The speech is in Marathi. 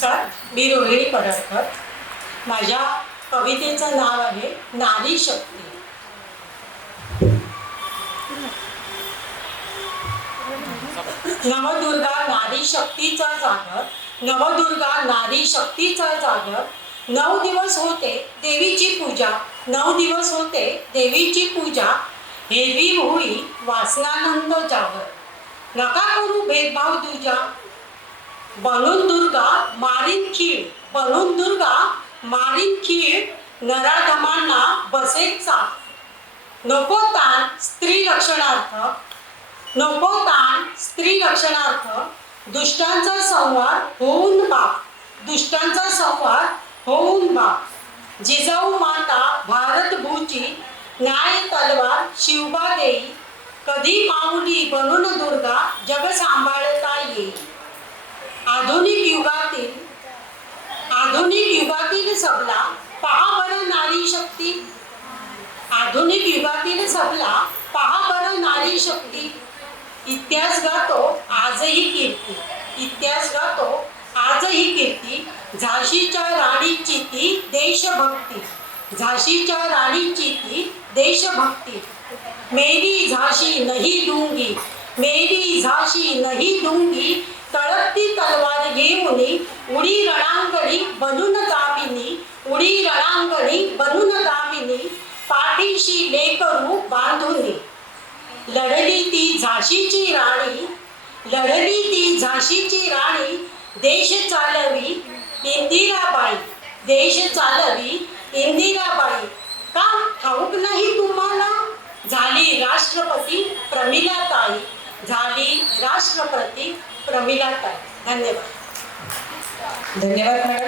नमस्कार, मी रोहिणी पडळकर. माझ्या कवितेचं नाव आहे नारी शक्ती. नवदुर्गा नारी शक्तीचा जागर, नवदुर्गा नारी शक्तीचा जागर. 9 दिवस होते देवीची पूजा, 9 दिवस होते देवीची पूजा. हेरवी होई वासनानंद जागर, नका करू भेदभाव तुझ्या. बनून दुर्गा मारीन खीळ, बनून दुर्गा मारीन खीळ. नराधमांना बसेल चाप. नको ताण स्त्री रक्षणार्थ, नको ताण स्त्री रक्षणार्थ. दुष्टांचा संहार होऊन बाप, दुष्टांचा संहार होऊन बाप. जिजाऊ माता भारत भूची, न्याय तलवार शिवबा देई. कधी माऊली बनून दुर्गा जग सांभाळता येईल. आधुनिक युगातील सबला पहा बरं नारी शक्ती. आधुनिक युगातील सबला पहा बरं नारी शक्ती. इतिहास गातो आजही कीर्ती, इतिहास गातो आजही कीर्ती. झाशीच्या राणीची ती देशभक्ती, झाशीच्या राणीची ती देशभक्ती. मेरी झाशी नहीं दूंगी, मेरी झाशी नहीं दूंगी. तळपती तलवार घेऊन उडी रणांगणी बनून गाविनी, उडी रणांगणी बनून गाविनी. पाठीशी लेकरू बांधुनी. लढली ती झाशीची राणी, लढली ती झाशीची राणी. देश चालवी इंदिराबाई, देश चालवी इंदिराबाई. का ठाऊक नाही तुम्हाला, झाली राष्ट्रपती प्रमिलाताई, झाली राष्ट्रपती प्रमिलाताई. धन्यवाद. धन्यवाद मॅडम.